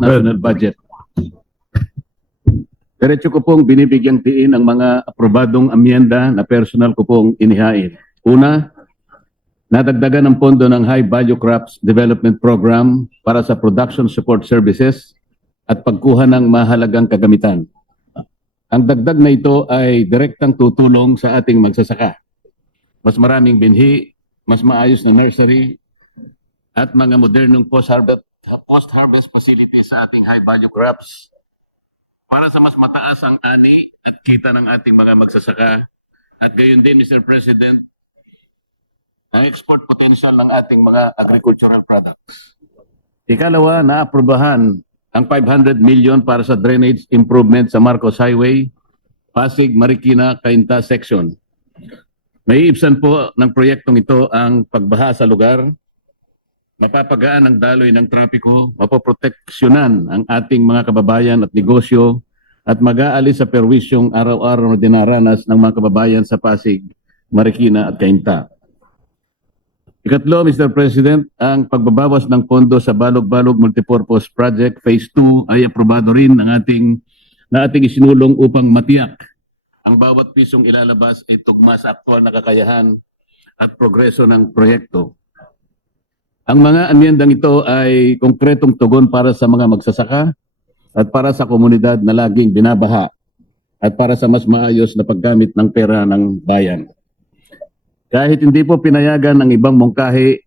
national budget. Diretso ko pong binibigyang tiin ang mga aprobadong amyenda na personal ko pong inihain. Una, nadagdagan ng pondo ng High Value Crops Development Program para sa production support services at pagkuha ng mahalagang kagamitan. Ang dagdag na ito ay direktang tutulong sa ating magsasaka. Mas maraming binhi, mas maayos na nursery, at mga modernong post-harvest facilities sa ating high value crops para sa mas mataas ang ani at kita ng ating mga magsasaka at gayon din, Mr. President, ang export potential ng ating mga agricultural products. Ikalawa, naaprobahan ang 500 million para sa drainage improvement sa Marcos Highway, Pasig, Marikina, Cainta section. Naiibsan po ng proyektong ito ang pagbaha sa lugar, napapagaan ang daloy ng trapiko, mapoproteksyonan ang ating mga kababayan at negosyo, at mag-aalis sa perwisyong araw-araw na dinaranas ng mga kababayan sa Pasig, Marikina at Cainta. Ikatlo, Mr. President, ang pagbabawas ng pondo sa Balog-Balog Multipurpose Project Phase 2 ay aprobado rin na ating isinulong upang matiyak ang bawat pisong ilalabas ay tugma sa aktual na kakayahan at progreso ng proyekto. Ang mga amyendang ito ay konkretong tugon para sa mga magsasaka at para sa komunidad na laging binabaha at para sa mas maayos na paggamit ng pera ng bayan. Kahit hindi po pinayagan ng ibang mungkahi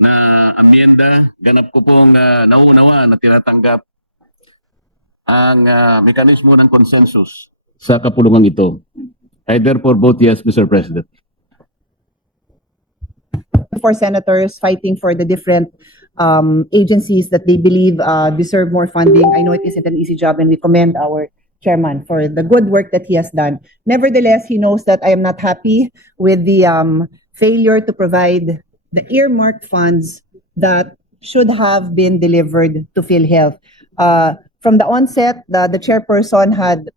na amyenda, ganap ko pong nauunawa na tinatanggap ang mekanismo ng consensus sa kapulungan ito. I therefore vote yes, Mr. President. For senators fighting for the different agencies that they believe deserve more funding. I know it isn't an easy job, and we commend our chairman for the good work that he has done. Nevertheless, he knows that I am not happy with the failure to provide the earmarked funds that should have been delivered to PhilHealth. From the onset, the chairperson had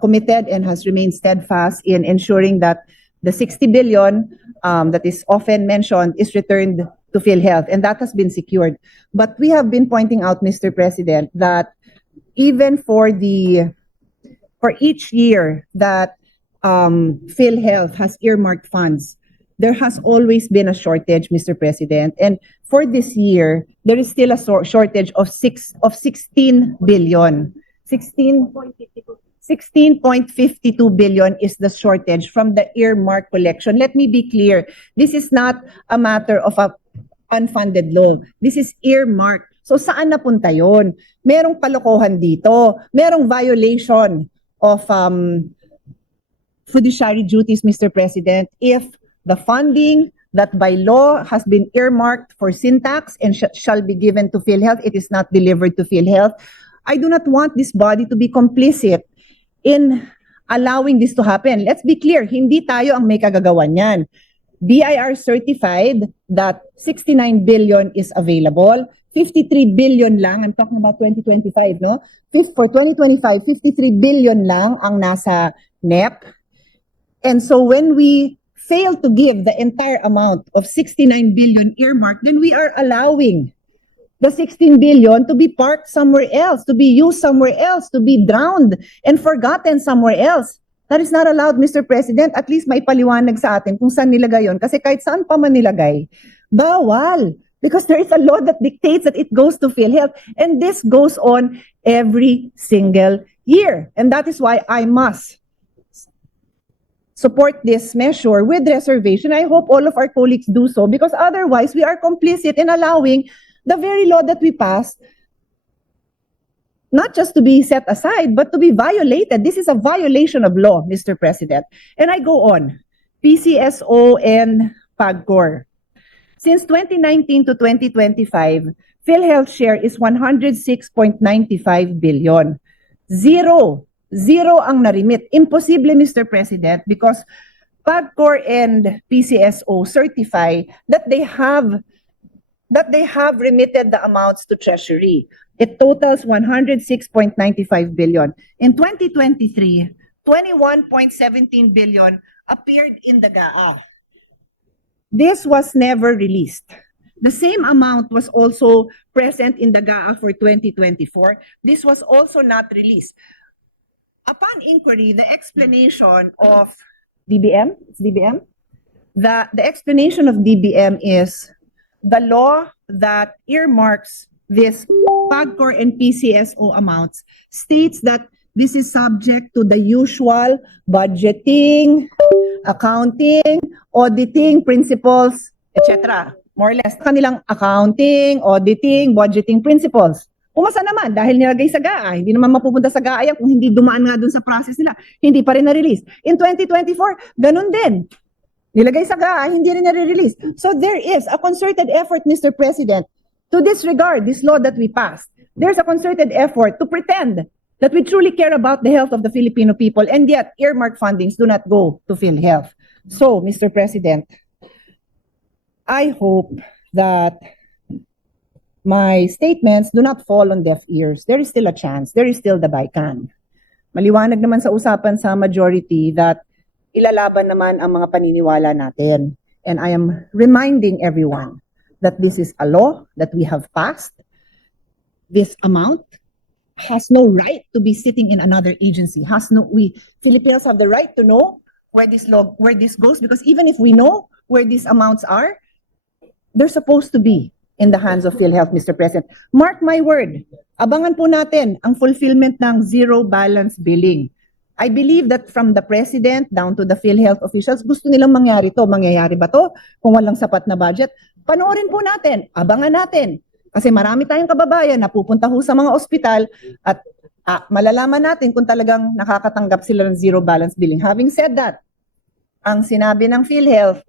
committed and has remained steadfast in ensuring that the 60 billion that is often mentioned is returned to PhilHealth, and that has been secured. But we have been pointing out, Mr. President, that even for each year that PhilHealth has earmarked funds, there has always been a shortage, Mr. President. And for this year, there is still a shortage of 16 billion. 16.52 billion is the shortage from the earmark collection. Let me be clear. This is not a matter of a unfunded loan. This is earmarked. So saan napunta yun? Merong kalokohan dito. Merong violation of fiduciary duties, Mr. President, if the funding that by law has been earmarked for syntax and shall be given to PhilHealth, it is not delivered to PhilHealth. I do not want this body to be complicit in allowing this to happen. Let's be clear, hindi tayo ang may kagagawan yan. BIR certified that 69 billion is available. 53 billion lang, I'm talking about 2025, no? For 2025, 53 billion lang ang nasa NEP. And so when we fail to give the entire amount of 69 billion earmarked, then we are allowing the 16 billion to be parked somewhere else, to be used somewhere else, to be drowned and forgotten somewhere else. That is not allowed, Mr. President. At least may paliwanag sa atin kung saan nilagay yun. Kasi kahit saan pa man nilagay, bawal. Because there is a law that dictates that it goes to PhilHealth. And this goes on every single year. And that is why I must support this measure with reservation. I hope all of our colleagues do so, because otherwise we are complicit in allowing the very law that we passed not just to be set aside, but to be violated. This is a violation of law, Mr. President. And I go on. PCSO and PAGCOR. Since 2019 to 2025, PhilHealth share is 106.95 billion. Zero ang narimit. Imposible, Mr. President, because PAGCOR and PCSO certify that they have remitted the amounts to Treasury. It totals 106.95 billion. In 2023, 21.17 billion appeared in the GAA. This was never released. The same amount was also present in the GAA for 2024. This was also not released. Upon inquiry, the explanation of DBM, it's DBM? The explanation of DBM is the law that earmarks this PAGCOR and PCSO amounts states that this is subject to the usual budgeting, accounting, auditing principles, etc. More or less, kanilang accounting, auditing, budgeting principles. Pumasa naman dahil nilagay sa GAA. Hindi naman mapupunta sa GAA yan kung hindi dumaan nga dun sa process nila. Hindi pa rin na-release. In 2024, ganun din. Nilagay sa GAA, hindi rin na-release. So there is a concerted effort, Mr. President, to disregard this law that we passed. There's a concerted effort to pretend that we truly care about the health of the Filipino people, and yet earmark fundings do not go to PhilHealth. So, Mr. President, I hope that my statements do not fall on deaf ears. There is still a chance. There is still the BICAN. Maliwanag naman sa usapan sa majority that ilalaban naman ang mga paniniwala natin. And I am reminding everyone that this is a law that we have passed. This amount has no right to be sitting in another agency. Filipinos have the right to know where this goes, because even if we know where these amounts are, they're supposed to be in the hands of PhilHealth, Mr. President. Mark my word, abangan po natin ang fulfillment ng zero balance billing. I believe that from the President down to the PhilHealth officials, gusto nilang mangyari to. Mangyayari ba to kung walang sapat na budget? Panoorin po natin, abangan natin. Kasi marami tayong kababayan na pupunta ho sa mga ospital at malalaman natin kung talagang nakakatanggap sila ng zero balance billing. Having said that, ang sinabi ng PhilHealth,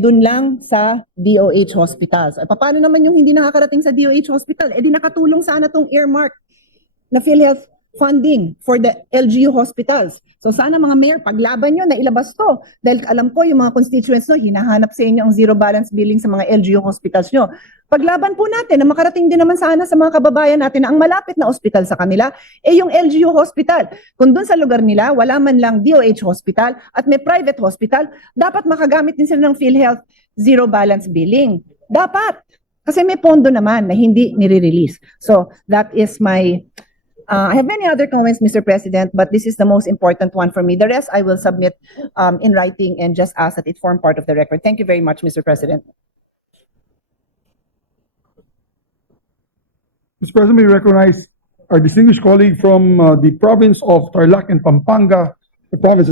dun lang sa DOH hospitals. Paano naman yung hindi nakakarating sa DOH hospital? Di nakatulong sana tong earmark na PhilHealth funding for the LGU hospitals. So sana mga mayor, paglaban nyo na ilabas to. Dahil alam ko yung mga constituents nyo, hinahanap sa inyo ang zero balance billing sa mga LGU hospitals nyo. Paglaban po natin na makarating din naman sana sa mga kababayan natin na ang malapit na ospital sa kanila, yung LGU hospital. Kung dun sa lugar nila, wala man lang DOH hospital at may private hospital, dapat makagamit din sila ng PhilHealth zero balance billing. Dapat. Kasi may pondo naman na hindi nire-release. So that is my... I have many other comments, Mr. President, but this is the most important one for me. The rest I will submit in writing and just ask that it form part of the record. Thank you very much, Mr. President. Mr. President, we recognize our distinguished colleague from the province of Tarlac and Pampanga, the province